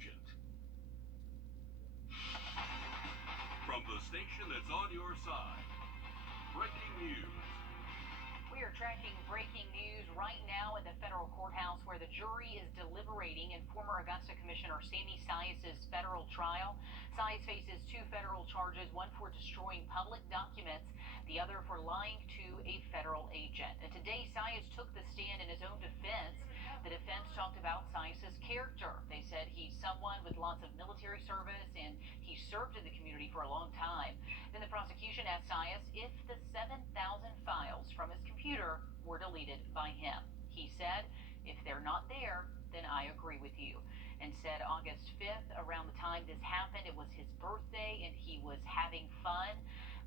urgent. From the station that's on your side, breaking news. We are tracking breaking news right now at the federal courthouse where the jury is deliberating in former Augusta Commissioner Sammy Sias's federal trial. Sias faces 2 federal charges, one for destroying public documents, the other for lying to a federal agent. And today, Sias took the stand in his own defense. The defense talked about Sias's character. They said he's someone with lots of military service and he served in the community for a long time. Then the prosecution asked Sias if the 7,000 files from his computer were deleted by him. He said, if they're not there, then I agree with you. And said August 5th, around the time this happened, it was his birthday and he was having fun.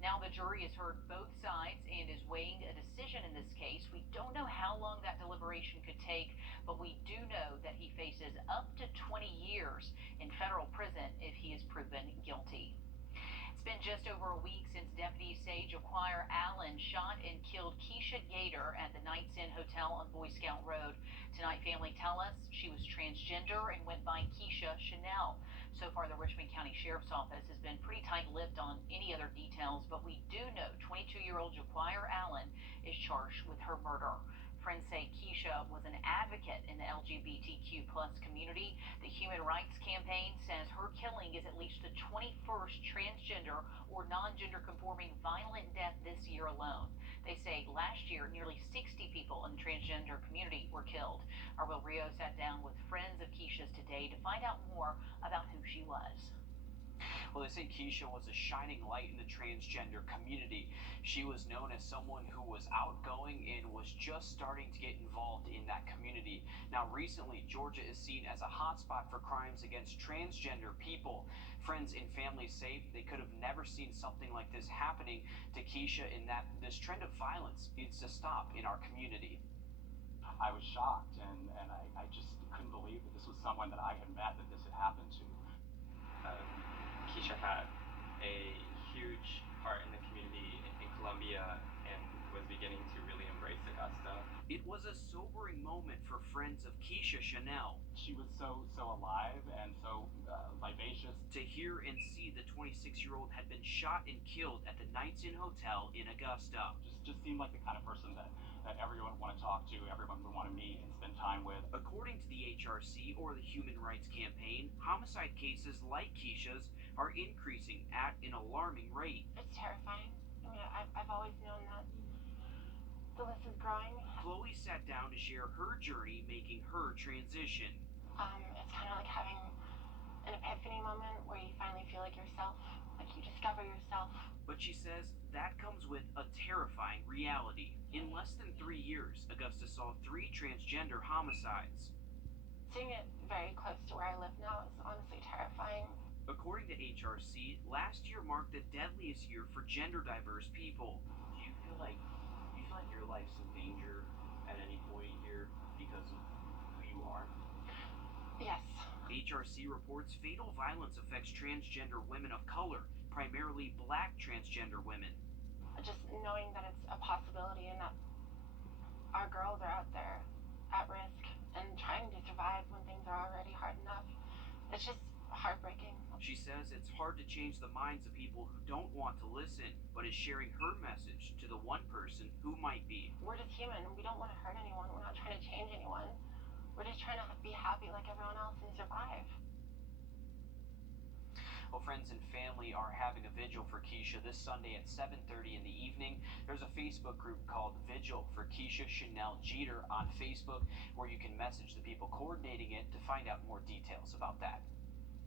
Now the jury has heard both sides and is weighing a decision in this case. We don't know how long that deliberation could take, but we do know that he faces up to 20 years in federal prison if he is proven guilty. It's been just over a week since deputies say Jaquire Allen shot and killed Keisha Gator at the Knights Inn Hotel on Boy Scout Road. Tonight, family tell us she was transgender and went by Keisha Chanel. So far, the Richmond County Sheriff's Office has been pretty tight-lipped on any other details, but we do know 22-year-old Jaquire Allen is charged with her murder. Friends say Keisha was an advocate in the LGBTQ plus community. The Human Rights Campaign says her killing is at least the 21st transgender or non-gender conforming violent death this year alone. They say last year, nearly 60 people in the transgender community were killed. Our Will Rio sat down with friends of Keisha's today to find out more about who she was. Well, they say Keisha was a shining light in the transgender community. She was known as someone who was outgoing and was just starting to get involved in that community. Now, recently, Georgia is seen as a hotspot for crimes against transgender people. Friends and family say they could have never seen something like this happening to Keisha, and that this trend of violence needs to stop in our community. I was shocked, and I just couldn't believe that this was someone that I had met, that this had happened to. Keisha had a huge part in the community in Columbia and was beginning to really embrace Augusta. It was a sobering moment for friends of Keisha Chanel. She was so alive and so vivacious. To hear and see the 26-year-old had been shot and killed at the Knights Inn Hotel in Augusta. Just seemed like the kind of person that everyone would want to talk to, everyone would want to meet and spend time with. According to the HRC, or the Human Rights Campaign, homicide cases like Keisha's are increasing at an alarming rate. It's terrifying. I mean, I've always known that the list is growing. Chloe sat down to share her journey making her transition. It's kind of like having an epiphany moment where you finally feel like yourself, like you discover yourself. But she says that comes with a terrifying reality. In less than 3 years, Augusta saw 3 transgender homicides. Seeing it very close to where I live now is honestly terrifying. According to HRC, last year marked the deadliest year for gender-diverse people. Do you feel like your life's in danger at any point here because of who you are? Yes. HRC reports fatal violence affects transgender women of color, primarily Black transgender women. Just knowing that it's a possibility and that our girls are out there at risk and trying to survive when things are already hard enough, it's just heartbreaking. She says it's hard to change the minds of people who don't want to listen, but is sharing her message to the one person who might be. We're just human. We don't want to hurt anyone. We're not trying to change anyone. We're just trying to be happy like everyone else and survive. Well, friends and family are having a vigil for Keisha this Sunday at 7:30 in the evening. There's a Facebook group called Vigil for Keisha Chanel Jeter on Facebook where you can message the people coordinating it to find out more details about that.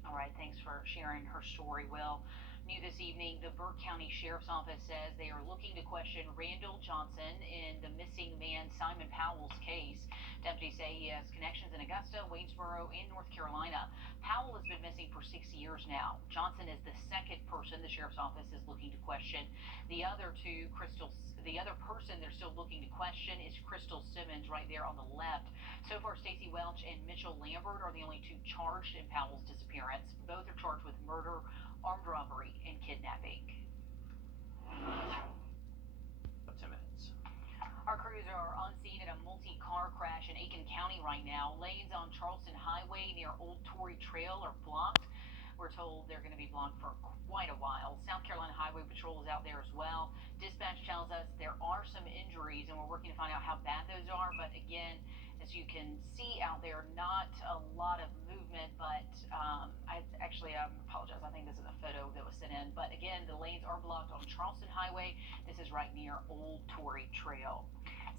All right, thanks for sharing her story, Will. New this evening, the Burke County Sheriff's Office says they are looking to question Randall Johnson in the missing man Simon Powell's case. Deputies say he has connections in Augusta, Waynesboro, and North Carolina. Powell has been missing for 6 years now. Johnson is the second person the Sheriff's Office is looking to question. The other person they're still looking to question is Crystal Simmons right there on the left. So far, Stacey Welch and Mitchell Lambert are the only 2 charged in Powell's disappearance. Both are charged with murder, armed robbery, and kidnapping. 10 minutes. Our crews are on scene at a multi-car crash in Aiken County right now. Lanes on Charleston Highway near Old Tory Trail are blocked. We're told they're going to be blocked for quite a while. South Carolina Highway Patrol is out there as well. Dispatch tells us there are some injuries, and we're working to find out how bad those are. But again, as you can see out there, not a lot of movement, but I apologize. I think this is a photo that was sent in. But again, the lanes are blocked on Charleston Highway. This is right near Old Tory Trail.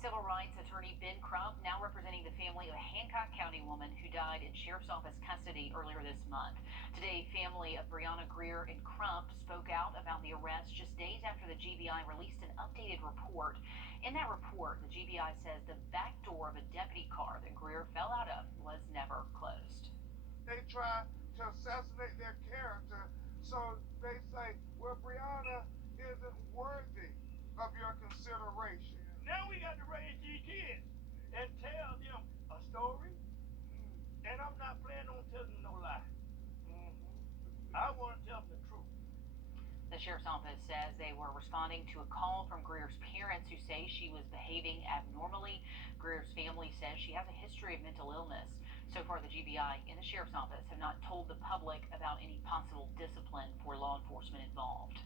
Civil rights attorney Ben Crump now representing the family of a Hancock County woman who died in Sheriff's Office custody earlier this month. Today, family of Breonna Greer and Crump spoke out about the arrest just days after the GBI released an updated report. In that report, the GBI says the back door of a deputy car that Greer fell out of was never closed. They try to assassinate their character, so they say, well, Breonna isn't worthy of your consideration. Now we got to raise these kids and tell them a story, and I'm not planning on telling no lie. I want to tell them the truth. The sheriff's office says they were responding to a call from Greer's parents who say she was behaving abnormally. Greer's family says she has a history of mental illness. So far, the GBI and the sheriff's office have not told the public about any possible discipline for law enforcement involved.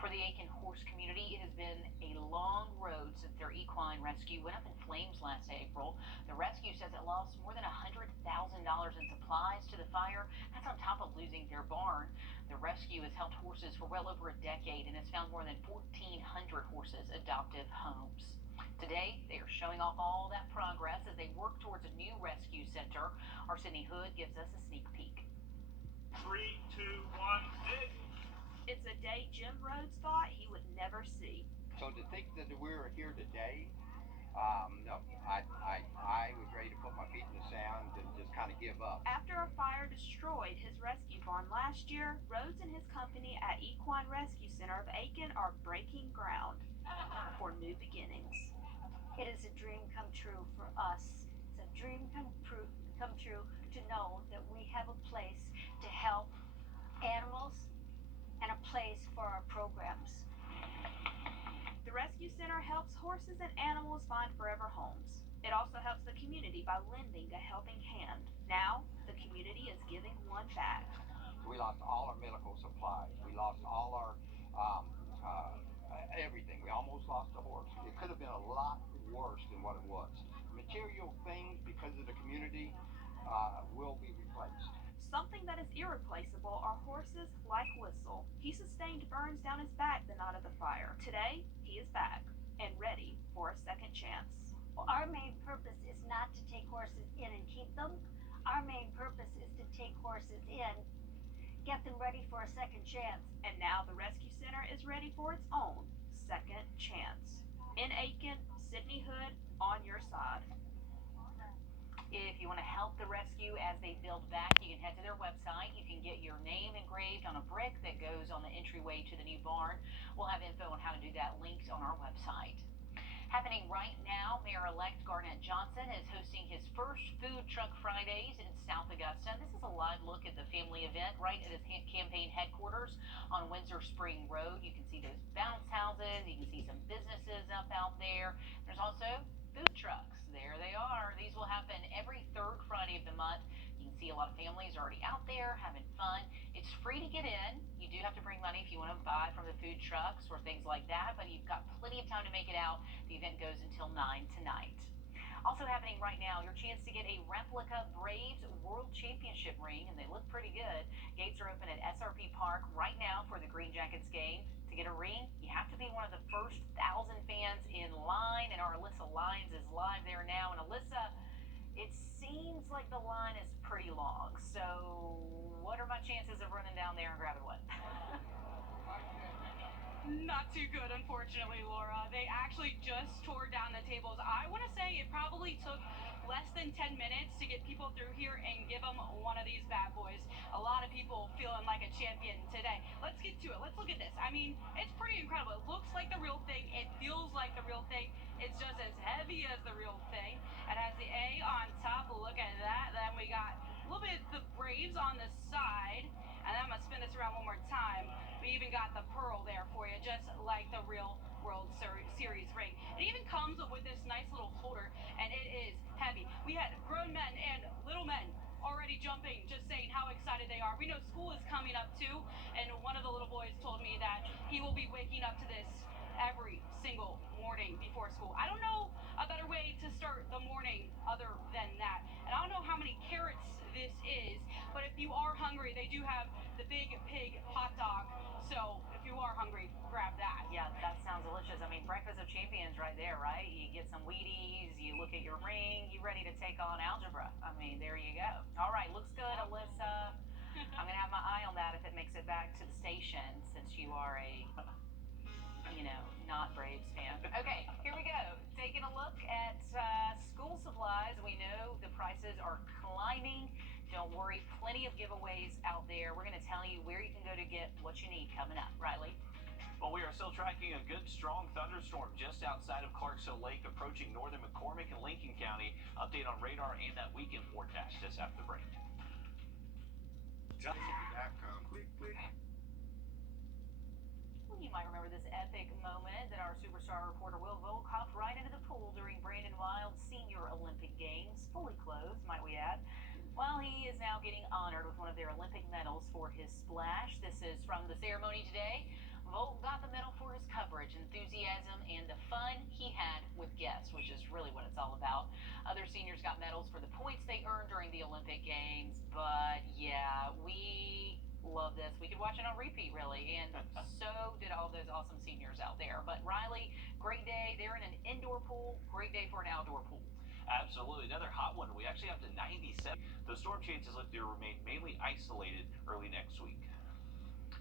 For the Aiken horse community, it has been a long road since their equine rescue went up in flames last April. The rescue says it lost more than $100,000 in supplies to the fire. That's on top of losing their barn. The rescue has helped horses for well over a decade and has found more than 1,400 horses adoptive homes. Today, they are showing off all that progress as they work towards a new rescue center. Our Sydney Hood gives us a sneak peek. 3, 2, 1, dig. It's a day Jim Rhodes thought he would never see. So to think that we're here today, no, I was ready to put my feet in the sand and just kind of give up. After a fire destroyed his rescue barn last year, Rhodes and his company at Equine Rescue Center of Aiken are breaking ground for new beginnings. It is a dream come true for us. It's a dream come true to know that we have a place to help animals and a place for our programs. The Rescue Center helps horses and animals find forever homes. It also helps the community by lending a helping hand. Now, the community is giving one back. We lost all our medical supplies. We lost all our everything. We almost lost a horse. It could have been a lot worse than what it was. Material things, because of the community, will be replaced. Something that is irreplaceable are horses like Whistle. He sustained burns down his back the night of the fire. Today, he is back and ready for a second chance. Well, our main purpose is not to take horses in and keep them. Our main purpose is to take horses in, get them ready for a second chance. And now the Rescue Center is ready for its own second chance. In Aiken, Sydney Hood, on your side. If you want to help the rescue as they build back, you can head to their website. You can get your name engraved on a brick that goes on the entryway to the new barn. We'll have info on how to do that linked on our website. Happening right now, Mayor-elect Garnett Johnson is hosting his first Food Truck Fridays in South Augusta. This is a live look at the family event right at his campaign headquarters on Windsor Spring Road. You can see those bounce houses. You can see some businesses up out there. There's also food trucks. There they are. These will happen every third Friday of the month. You can see a lot of families already out there having fun. It's free to get in. You do have to bring money if you want to buy from the food trucks or things like that, but you've got plenty of time to make it out. The event goes until 9 tonight. Also happening right now, your chance to get a replica Braves World Championship ring, and they look pretty good. Gates are open at SRP Park right now for the Green Jackets game. To get a ring, you have to be one of the first 1,000 fans in line, and our Alyssa Lyons is live there now. And Alyssa, it seems like the line is pretty long, so what are my chances of running down there and grabbing one? Not too good, unfortunately, Laura. They actually just tore down the tables. I want to say it probably took less than 10 minutes to get people through here and give them one of these bad boys. A lot of people feeling like a champion today. Let's get to it. Let's look at this. I mean, it's pretty incredible. It looks like the real thing. It feels like the real thing. It's just as heavy as the real thing. It has the A on top. Look at that. Then we got a little bit of the Braves on the side. And then I'm going to spin this around one more time. We even got the pearl there for you, just like the real World Series ring. It even comes with this nice little holder, and it is heavy. We had grown men and little men already jumping, just saying how excited they are. We know school is coming up too, and one of the little boys told me that he will be waking up to this every single morning before school. I don't know a better way to start the morning other than that. And I don't know how many carrots this is, but if you are hungry, they do have the big pig hot dog. So if you are hungry, grab that. Yeah, that sounds delicious. I mean, breakfast of champions right there, right? You get some Wheaties, you look at your ring, you ready to take on algebra. I mean, there you go. All right, looks good, Alyssa. I'm going to have my eye on that if it makes it back to the station, since you are a, not Braves fan. Okay, here we go. Taking a look at school supplies. We know the prices are climbing. Don't worry, plenty of giveaways out there. We're going to tell you where you can go to get what you need coming up. Riley? Well, we are still tracking a good, strong thunderstorm just outside of Clarksville Lake, approaching northern McCormick and Lincoln County. Update on radar and that weekend forecast just after the break. You might remember this epic moment that our superstar reporter Will Volk hopped right into the pool during Brandon Wild's senior Olympic Games, fully clothed, might we add. While he is now getting honored with one of their Olympic medals for his splash. This is from the ceremony today. Volk got the medal for his coverage, enthusiasm, and the fun he had with guests, which is really what it's all about. Other seniors got medals for the points they earned during the Olympic Games, but yeah, we love this. We could watch it on repeat, really, and so did all those awesome seniors out there. But Riley, great day. They're in an indoor pool. Great day for an outdoor pool. Absolutely. Another hot one. We actually have to 97. The storm chances look to remain mainly isolated early next week.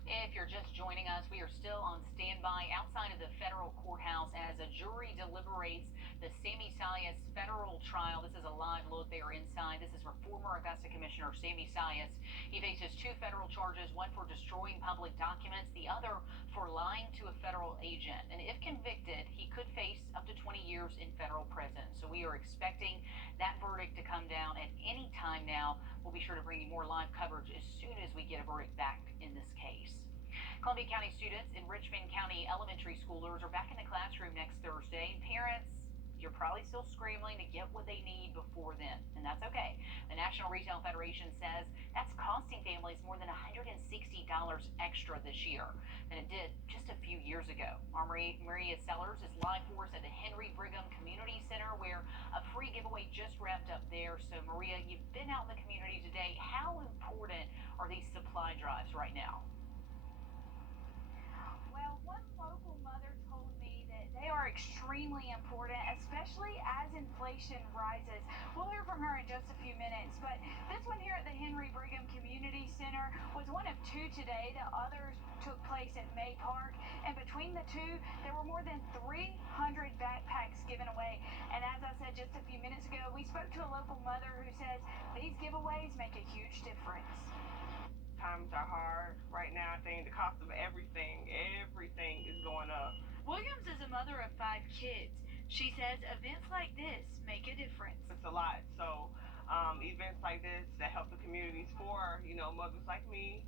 If you're just joining us, we are still on standby outside of the federal courthouse as a jury deliberates the Sammy Sias federal trial. This is a live look. They are inside. This is for former Augusta Commissioner Sammy Sias. He faces 2 federal charges, one for destroying public documents, the other for lying to a federal agent. And if convicted, he could face up to 20 years in federal prison. So we are expecting that verdict to come down at any time now. We'll be sure to bring you more live coverage as soon as we get a verdict back in this case. Columbia County students and Richmond County elementary schoolers are back in the classroom next Thursday. Parents, you're probably still scrambling to get what they need before then, and that's okay. The National Retail Federation says that's costing families more than $160 extra this year than it did just a few years ago. Our Maria Sellers is live for us at the Henry Brigham Community Center, where a free giveaway just wrapped up there. So Maria, you've been out in the community today. How important are these supply drives right now? Well, one local mother told me that they are extremely important, especially as inflation rises. We'll hear from her in just a few minutes, but this one here at the Henry Brigham Community Center was one of 2 today. The others took place at May Park, and between the 2, there were more than 300 backpacks given away. And as I said just a few minutes ago, we spoke to a local mother who says these giveaways make a huge difference. Times are hard right now. I think the cost of everything is going up. Williams is a mother of 5 kids. She says events like this make a difference. It's a lot. So events like this that help the communities for, mothers like me,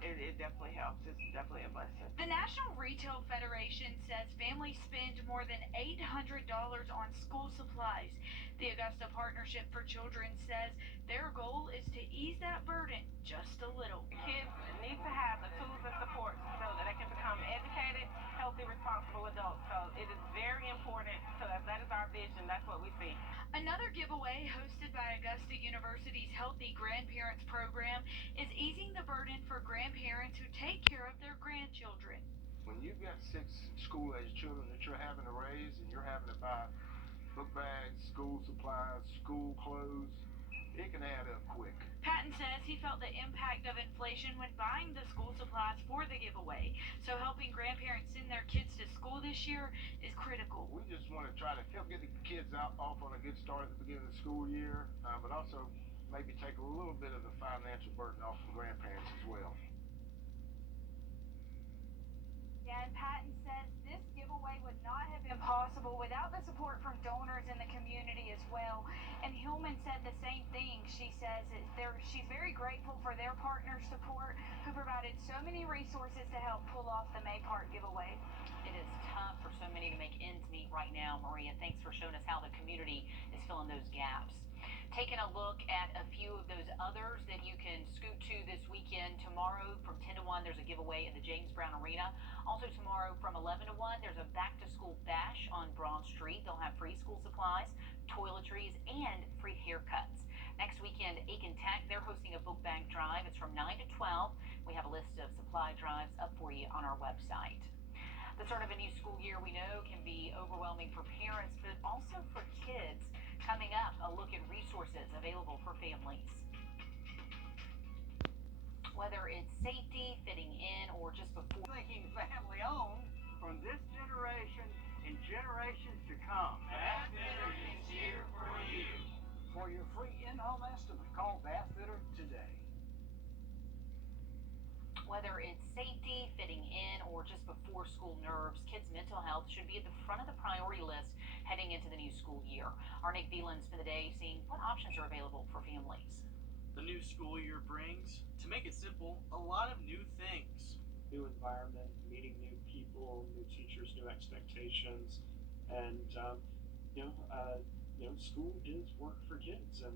it definitely helps. It's definitely a blessing. The National Retail Federation says families spend more than $800 on school supplies. The Augusta Partnership for Children says their goal is to ease that burden just a little. Kids need to have the tools and support so that they can become educated, healthy, responsible adults. So it is very important to us. That is our vision. That's what we see. Another giveaway hosted by Augusta University's Healthy Grandparents program is easing the burden for grandparents who take care of their grandchildren. When you've got 6 school-age children that you're having to raise and you're having to buy book bags, school supplies, school clothes, it can add up quick. Patton says he felt the impact of inflation when buying the school supplies for the giveaway. So helping grandparents send their kids to school this year is critical. We just want to try to help get the kids off on a good start at the beginning of the school year, but also maybe take a little bit of the financial burden off the grandparents as well. Yeah, and Patton says this giveaway would not have been possible without the support from donors in the community as well. And Hillman said the same thing. She says that she's very grateful for their partner support who provided so many resources to help pull off the May Park giveaway. It is tough for so many to make ends meet right now, Maria. Thanks for showing us how the community is filling those gaps. Taking a look at a few of those others that you can scoot to this weekend. Tomorrow from 10 to 1, there's a giveaway in the James Brown Arena. Also tomorrow from 11 to 1, there's a back-to-school bash on Broad Street. They'll have free school supplies, toiletries, and free haircuts. Next weekend, Aiken Tech, they're hosting a book bag drive. It's from 9 to 12. We have a list of supply drives up for you on our website. The start of a new school year, we know, can be overwhelming for parents, but also for kids. Coming up, a look at resources available for families. Whether it's safety, fitting in, or just before. Thinking family owned from this generation and generations to come. Bath Fitter is here for you. For your free in-home estimate, call Bath Fitter today. Whether it's safety, fitting in, or just before school nerves, kids' mental health should be at the front of the priority list heading into the new school year. Our Nick Veland spent the day seeing what options are available for families. The new school year brings, to make it simple, a lot of new things. New environment, meeting new people, new teachers, new expectations, and school is work for kids, and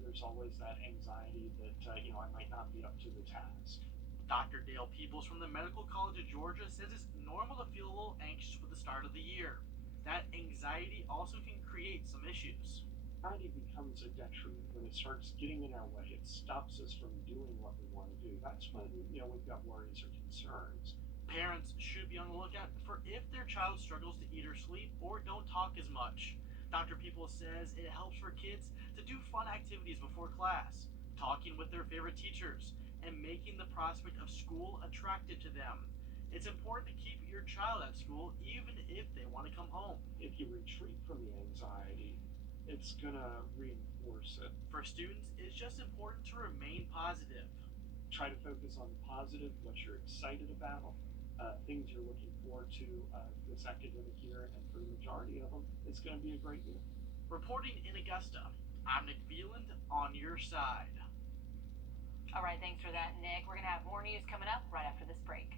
there's always that anxiety that I might not be up to the task. Dr. Dale Peoples from the Medical College of Georgia says it's normal to feel a little anxious with the start of the year. That anxiety also can create some issues. Anxiety becomes a detriment when it starts getting in our way. It stops us from doing what we want to do. That's when we've got worries or concerns. Parents should be on the lookout for if their child struggles to eat or sleep or don't talk as much. Dr. Peoples says it helps for kids to do fun activities before class, talking with their favorite teachers, and making the prospect of school attractive to them. It's important to keep your child at school even if they want to come home. If you retreat from the anxiety, it's going to reinforce it. For students, it's just important to remain positive. Try to focus on the positive, what you're excited about, things you're looking forward to this academic year, and for the majority of them, it's going to be a great year. Reporting in Augusta, I'm Nick Veland on your side. All right, thanks for that, Nick. We're going to have more news coming up right after this break.